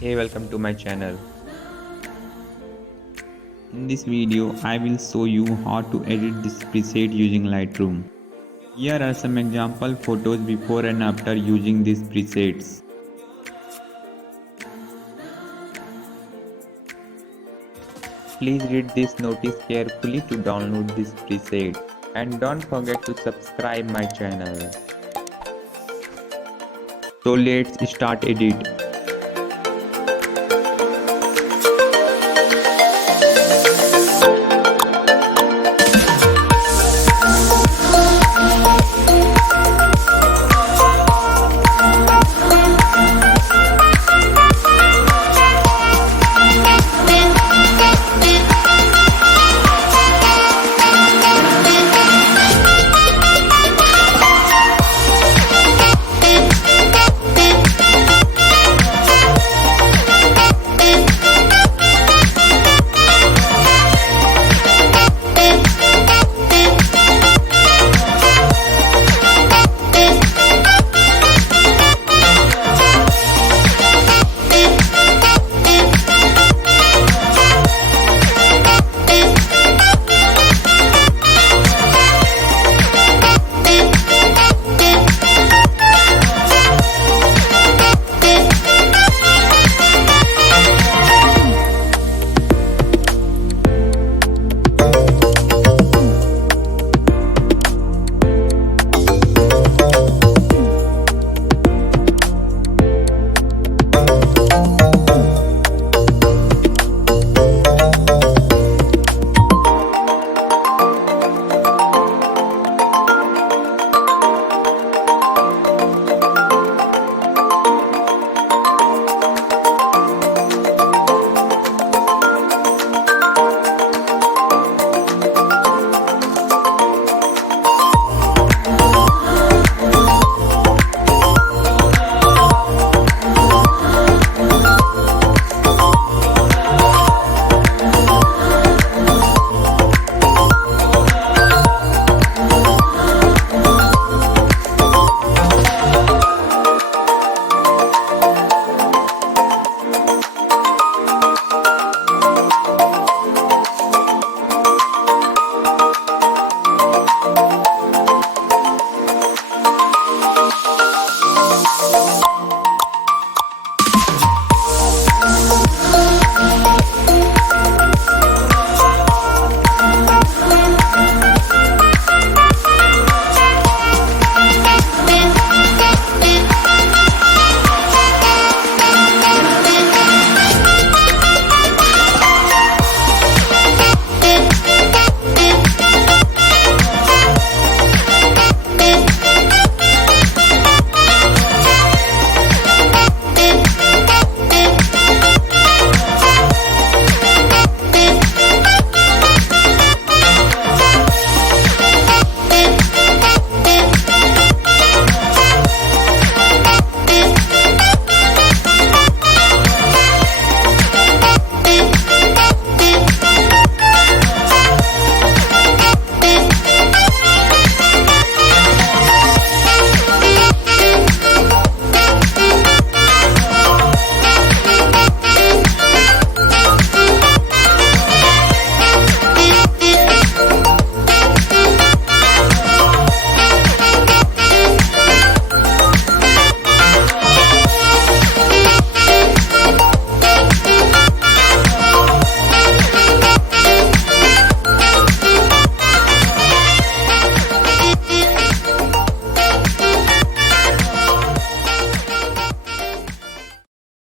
Hey, welcome to my channel. In this video, I will show you how to edit this preset using Lightroom. Here are some example photos before and after using these presets. Please read this notice carefully to download this preset. And don't forget to subscribe my channel. So let's start edit.